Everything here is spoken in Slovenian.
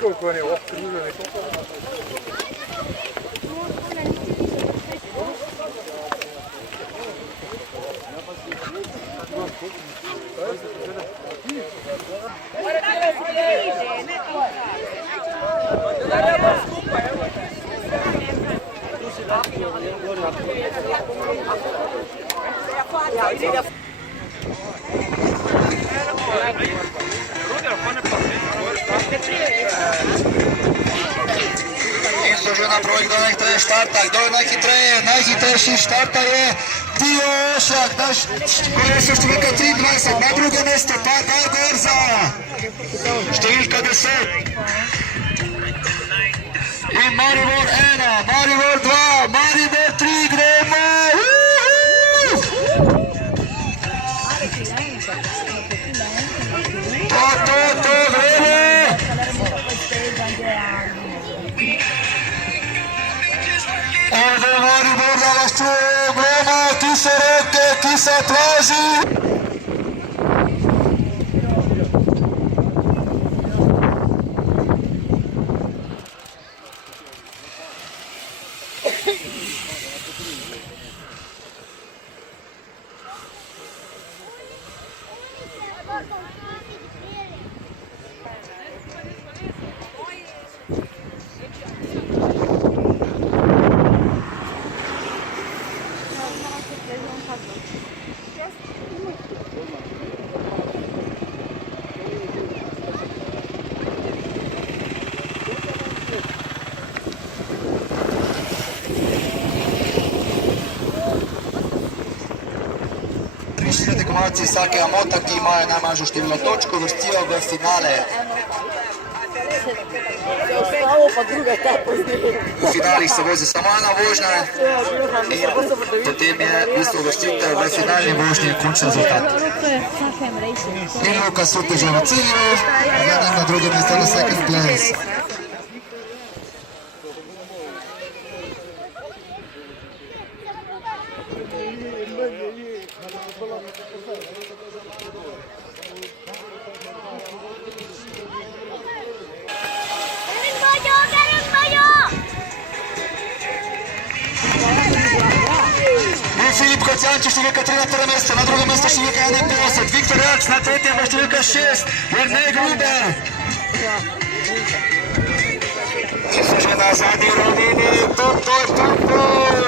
Koliko je okruženi? In so že na prvi, kdo najhitreje štarta, kdo je najhitreje, najhitrejši štarta je Dio Ošak, naš kolesar številka 23, na drugo mesto pa Daj Gorza, številka 10. In Maribor 1, Maribor 2, Maribor 3, gremo! To, gremo! Ovdje Maribor da vas čuje, gremo, ki se roke, ki se plaži! Štiri tekmovalci vsakega mota, ki imajo najmanjšo število točk, vrstijo v finale. V finalih se vozi samo ena vožnja in potem je v bistvu vrstitev v finalni vožnji končni rezultat. In Luka Suti že v cilju, Janin na drugem mestu na second place. Filip Kocijančič, številka 3 na prvem mestu, na drugem mestu številka 51, Viktor Jač na tretjem, številka 6, Jernej Gruber. Ki so že na zadnji ravnini, to je.